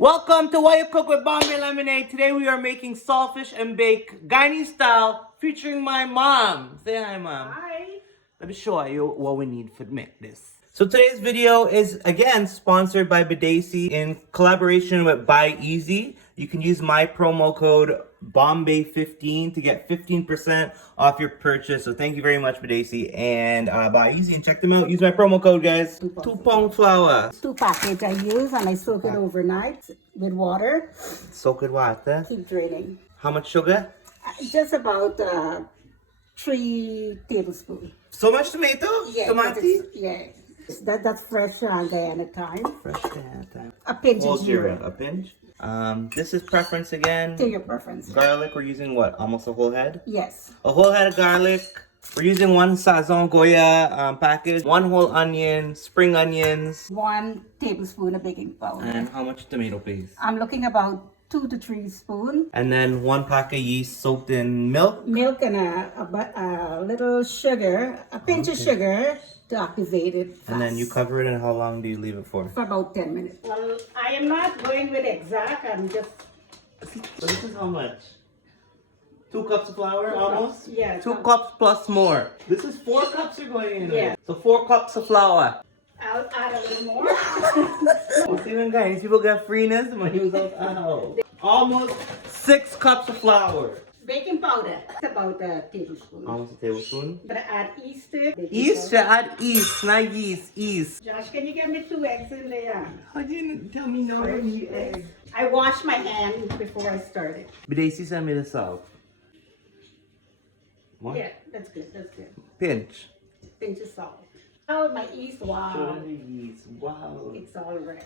Welcome to Why You Cook with Bombay Lemonade. Today we are making saltfish and bake Guyanese style featuring my mom. Say hi, Mom. Hi. Let me show you what we need to make this. So today's video is again sponsored by Badacy in collaboration with Buy Easy. You can use my promo code Bombay15 to get 15% off your purchase. So thank you very much, Badacy and Buy Easy, and check them out. Use my promo code, guys. 2-pound flour. 2 packets I use and I soak it overnight with water. Soak it water. Keep draining. How much sugar? Just about 3 tablespoons. So much tomato? Yeah, Tomato? yeah. That's fresh Guyana thyme. Fresh Guyana thyme. A pinch Whole of Wiri. A pinch. This is preference again. To your preference. Garlic, we're using what? Almost a whole head? Yes. A whole head of garlic. We're using 1 Sazon Goya package. 1 whole onion, spring onions. 1 tablespoon of baking powder. And how much tomato paste? I'm looking about 2 to 3 spoons. And then 1 pack of yeast soaked in milk. Milk and a little sugar, a pinch of sugar to activate it fast. And then you cover it, and how long do you leave it for? For about 10 minutes. Well, I am not going with exact, I'm just... So this is how much? 2 cups of flour, almost? Yeah. 2 cups plus more. This is 4 cups you're going in. Yeah. So 4 cups of flour. I'll add a little more. See when guys, people get freeness when he was out. Almost 6 cups of flour. Baking powder, about a tablespoon. Almost a tablespoon. But I add yeast to it. Yeast, you add yeast, not yeast, yeast. Josh, can you get me 2 eggs in there? How did you tell me no to eat eggs? I washed my hand before I started. Badacy sent me this out. What? Yeah, that's good, that's good. Pinch. Pinch of salt. Oh, my yeast, wow. Show the yeast, wow. It's all right.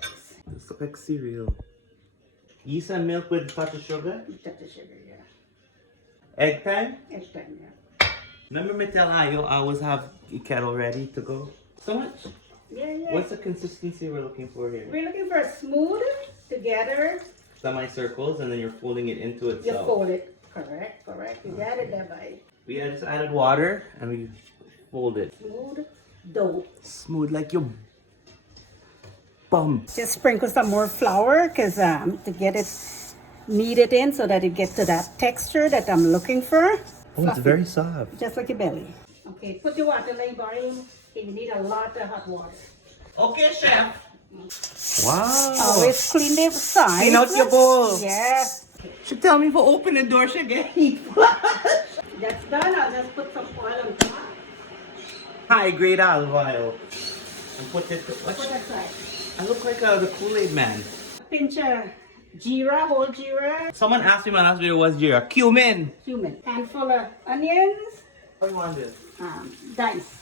This looks like cereal. Yeast and milk with a touch of sugar. Touch of sugar, yeah. Egg time? Egg time, yeah. Remember me tell I always have a kettle ready to go? So much? Yeah, yeah. What's the consistency we're looking for here? We're looking for a smooth together. Semicircles, and then you're folding it into You itself. fold it. Correct, correct. You got it there, bye. We just added water and we fold it. Smooth dough. Smooth like your bum. Just sprinkle some more flour because to get it kneaded in so that it gets to that texture that I'm looking for. Oh, it's very soft. Just like your belly. Okay, put the water like boiling. Okay, you need a lot of hot water. Okay, chef. Wow. Always clean the sides. Clean out your bowl. Yeah. She tell me to open the door, she get heat. That's done. I'll just put some oil on top. High grade olive oil. And put it. Put that side. I look like the Kool-Aid man. Pinch of jeera, whole jeera. Someone asked me my last video was Jira. Cumin. Cumin. Handful of onions. What do you want this? Dice.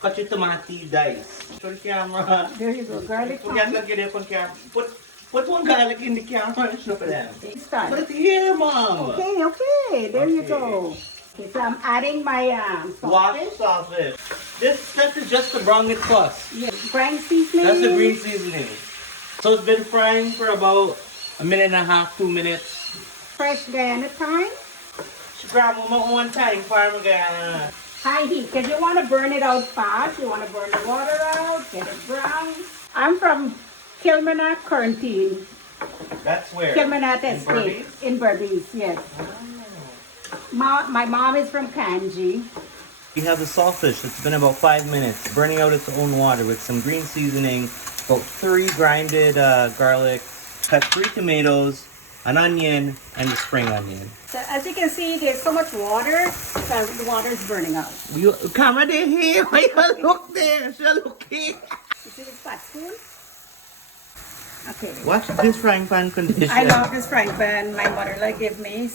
Cut your tomato dice. Show the camera. There you go. Garlic. Put 1 garlic in the camera and show for them. Start. Put it here, Mom. Okay, okay. There you go. Okay, so I'm adding my Wash saltfish. saltfish. This stuff is just the brown it plus. Yeah, brine seasoning. That's the green seasoning. So it's been frying for about 1.5 minutes, 2 minutes. Fresh Guyana thyme. She grab one time, farm Guyana. High heat, because you want to burn it out fast. You want to burn the water out, get it brown. I'm from Kilmarnock, Quarantine. That's where? Kilmarnock In Estate. Berbice? In Berbice, yes. My mom is from Kanji. We have the saltfish. It's been about 5 minutes, burning out its own water with some green seasoning, about 3 grinded garlic, cut 3 tomatoes, an onion, and the spring onion. So as you can see, there's so much water because the water is burning out. Camera there here. Why you look there? She look here. You see this fat spoon? Okay. Watch this frying pan condition. I love this frying pan. My mother gave me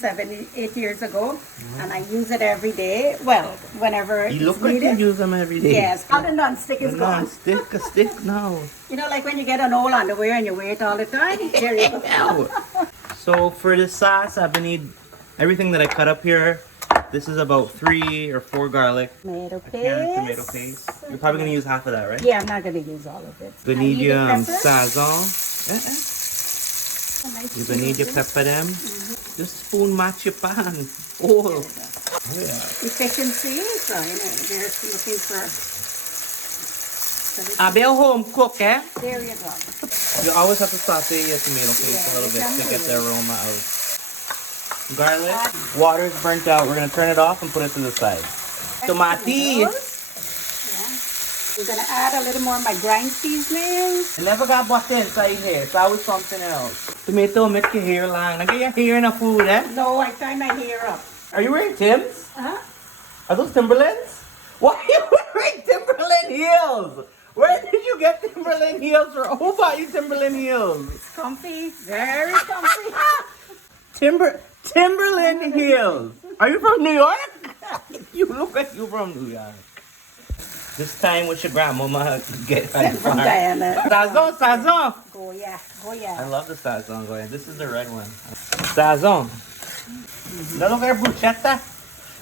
8 years ago, and I use it every day. Well, whenever You it's look like needed. you use them every day. Yes, all the non-stick is gone. Stick now. You know, like when you get an old underwear and you wear it all the time. There you go. So for the sauce, I need everything that I cut up here. This is about 3 or 4 garlic. Tomato A can of tomato paste. paste. You're probably gonna use half of that, right? Yeah, I'm not going to use all of it. You I need need the your pepper. Sazon. Nice You gonna need your seasoning. pepper them. Just spoon match your pan. Oh. Efficiency. So, you know, they're looking for I'll be a home cook, eh? There you go. You always have to saute your tomato paste a little bit to get the aroma out. Garlic. Water is burnt out. We're going to turn it off and put it to the side. Tomati. Yeah. I'm gonna add a little more of my grind seasoning. I never got butter inside here. It's always something else. Tomato make your hair long. Now get your hair in the food, eh? No, I tie my hair up. Are you wearing Timbs? Are those Timberlands? Why are you wearing Timberland heels? Where did you get Timberland heels from? Who bought you Timberland heels? It's comfy, very comfy. Timberland heels. Are you from New York? You look like you from New York. This time with your grandmama get on the From farm. Diana. Sazon. Goya. I love the Sazon Goya. This is the red one. Sazon. No longer bruschetta.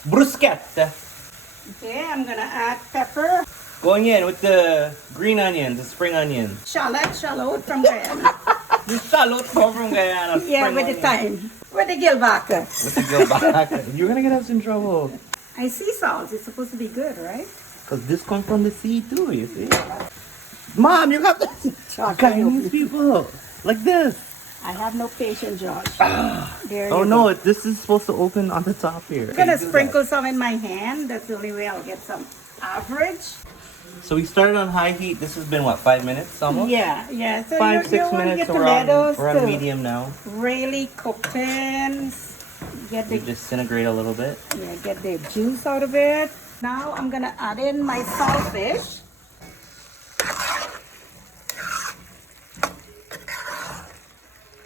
Bruschetta. Okay, I'm gonna add pepper. Going in with the green onions, the spring onions. Shallot from Guyana. The shallot come from Guyana. Yeah, with the thyme. With the gilbaka. With the gilbaka. You're gonna get us in trouble. I sea salt. It's supposed to be good, right? Because this comes from the sea too, you see. Mom, you have to Chinese people like this. I have no patience, Josh. There Oh you no, go. this is supposed to open on the top here. I'm gonna sprinkle some in my hand. That's the only way I'll get some average. So we started on high heat. This has been what, 5 minutes almost? Yeah. So 5, 6 you want minutes. your So we're tomatoes on to medium now. really cooked in. Get They the disintegrate a little bit. get the juice out of it. Now I'm gonna add in my saltfish.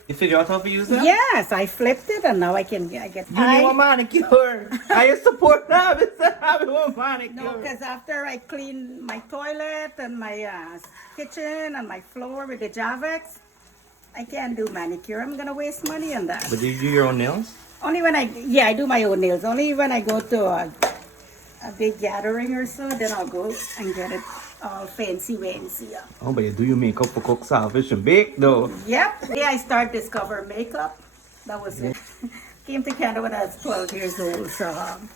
You figure out how to use that? Yes, I flipped it and now I get. You need a manicure. I support that. It's having a manicure. No, because after I clean my toilet and my kitchen and my floor with the Javex, I can't do manicure. I'm gonna waste money on that. But do you do your own nails? Only when I do my own nails. Only when I go to a big gathering or so, then I'll go and get it all fancy. Oh, but you do your makeup for cook saltfish and bake though. Yep. The day I start discover makeup, that was it. Came to Canada when I was 12 years old. So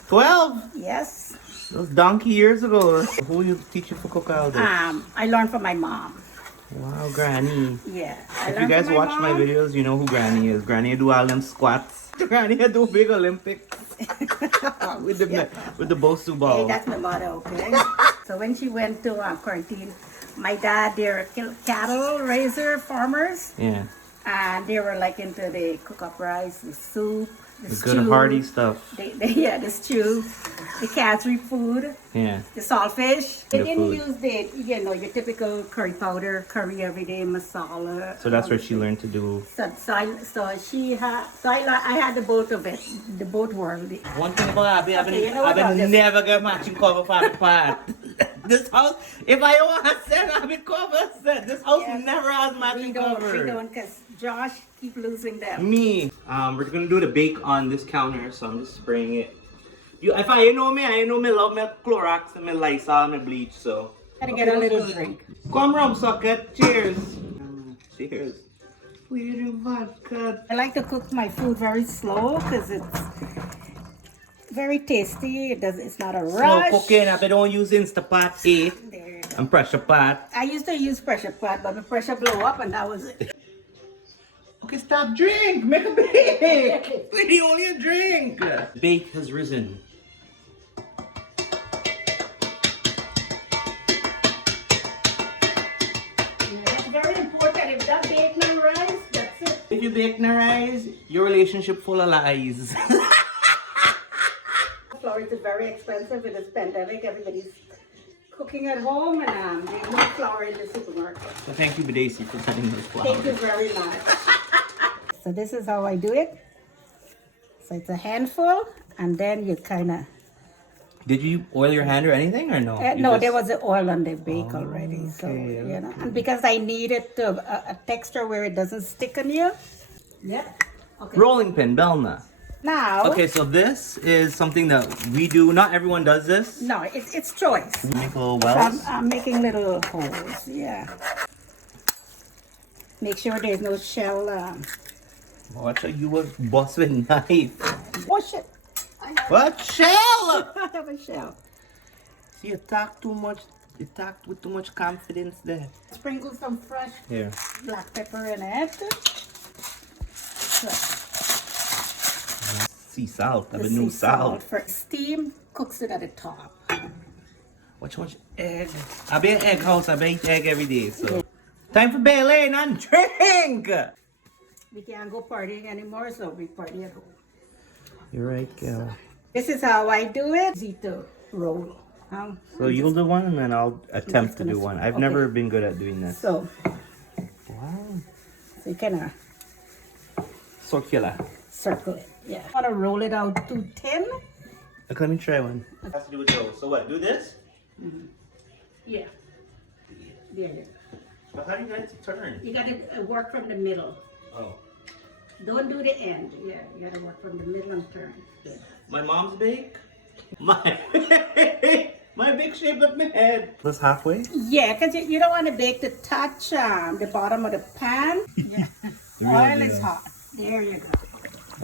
12? yes. Those donkey years ago. Who you teach you for cook all this? I learned from my mom. Wow, Granny. Yeah. If you guys watch my videos, you know who Granny is. Granny do all them squats. Granny do big Olympics. with the Bosu ball. Hey, that's my motto, okay? So when she went to quarantine, my dad, they're cattle raiser farmers. Yeah. And they were like into the cook up rice, the soup, the The stew. good hearty stuff. The stew, the cattery food, Yeah. the saltfish. They The didn't food. use your typical curry powder, curry everyday masala. So that's where she learned to do. I had the both of it, the both world. One thing about Abby, Okay, you know what, I've I'll just- never get matching cover for the pot. This house, if I want to send Abby cover set, this house Yes. never has We matching cover. don't, because Josh keep losing them. Me. We're gonna do the bake on this counter, so I'm just spraying it. You know me love my Clorox and my Lysol and my bleach, so. Gotta get a little drink. Come rum socket, cheers. Cheers. We do vodka. I like to cook my food very slow because it's very tasty. It's not a Slow rush. cooking, I don't use Instapot 8 There you go. and pressure pot. I used to use pressure pot, but the pressure blew up and that was it. Okay, stop, drink, make a bake. We only a drink. Bake has risen. It's very important. If that bake no rice, that's it. If you bake no rice, your relationship full of lies. Flour is very expensive in this pandemic. Everybody's cooking at home and there's no flour in the supermarket. So thank you, Badaisi, for sending this flower. Thank you very much. So this is how I do it. So it's a handful and then you kind of... Did you oil your hand or anything, or no? You no, just- there was the oil on the bake already. So, you know, and because I needed a texture where it doesn't stick on you. Yeah. Okay. Rolling pin, Belna. Now... Okay, so this is something that we do. Not everyone does this. No, it's choice. Make little So wells. I'm making little holes, yeah. Make sure there's no shell. Watch out, you would boss with knife. Wash it. What shell? I have a shell. See, you talk too much. You talk with too much confidence there. Sprinkle some fresh Here. black pepper in it. So, Sea salt. I have the a new sea salt. for steam cooks it at the top. Watch much egg. I be an egg house. I eat egg every day. So time for bail in and drink. We can't go partying anymore, so we party at home. You're right, Kel. This is how I do it. Easy to roll. So you'll do one and then I'll attempt to do one. I've okay. never been good at doing this. So, Wow. so you kind of Circular. circle it. Yeah. I want to roll it out too thin. Look, let me try one. It has to do with dough. So what? Do this? Yeah. There you go. But how do you get it to turn? You got to work from the middle. Oh. Don't do the end. Yeah, you got to work from the middle and turn. Good. My mom's bake? My big shape of my head. That's halfway? Yeah, because you don't want to bake to touch the bottom of the pan. Yeah. Oil is hot. There you go.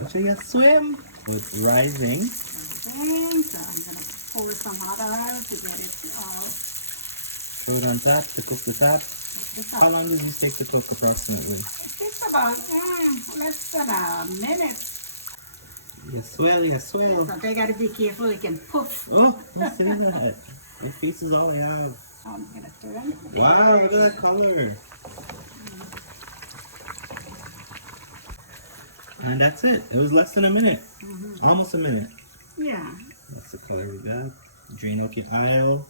Actually, you swim. So it's rising. So I'm going to pour some hot oil to get it all. Throw it on top to cook the top. How long does this take to cook approximately? It takes about less than a minute. You swell, you swell. So they got to be careful. It can poof. Oh, let's see that. Your face is all I have. I'm going to turn. Wow, look at that color. And that's it. It was less than a minute. Almost a minute. Yeah. That's the color we got. Drain out your aisle.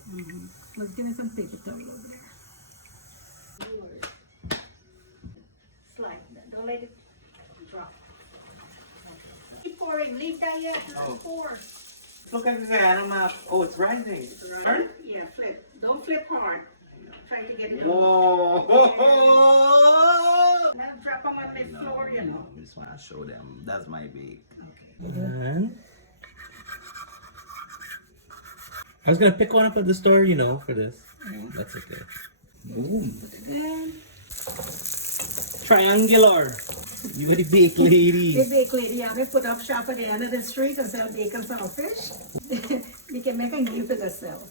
Let's give it some paper towel over there. Slide that. Don't let it drop. Keep pouring. Leave that yet. Pour. Look at that. Oh, it's rising. Hard? Yeah, flip. Don't flip hard. Try to get it. Whoa. Now drop them on the floor, you know. I just want to show them. That's my bake. And I was going to pick one up at the store, you know, for this. That's okay. Boom. Triangular. You got a bake lady. The bake lady, yeah, we put up shop at the end of the street and sell bacon saltfish. You can make a name for yourself.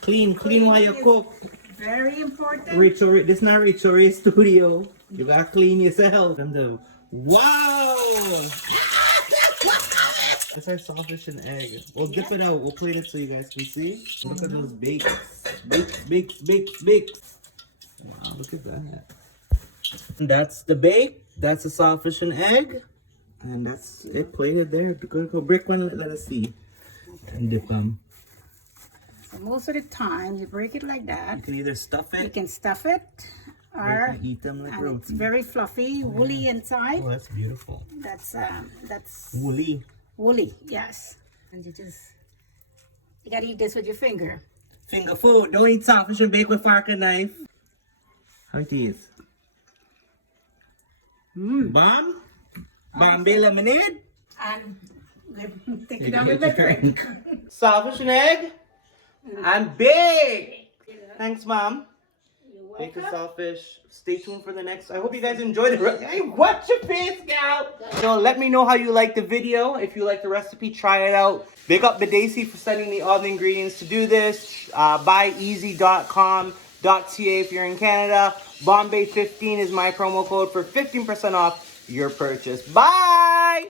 Clean while you cook. Very important. Rachel, this is not Rachel Ray Studio. You gotta clean yourself. And the wow! That's our saltfish and egg. We'll dip it out. We'll plate it so you guys can see. Look at those bakes. Bakes. Wow, look at that. And that's the bake. That's the saltfish and egg. And that's it plated there. Go break one. Let us see. And dip them. So most of the time, you break it like that. You can either stuff You it can stuff it, or or you can eat them like and roti. it's very fluffy, woolly inside. Oh, that's beautiful. That's Woolly. woolly, yes. And you gotta eat this with your finger. Finger food. Don't eat saltfish and bake with fork and knife. How it is? Bomb? Bombay lemonade? And take it down with the drink. Saltfish and egg? And bake! Thanks, Mom. Bake the saltfish. Stay tuned for the next. I hope you guys enjoyed it. Hey, watch your face, gal! So let me know how you liked the video. If you like the recipe, try it out. Big up Badacy for sending me all the ingredients to do this. Buyeasy.com.ca if you're in Canada. Bombay15 is my promo code for 15% off your purchase. Bye!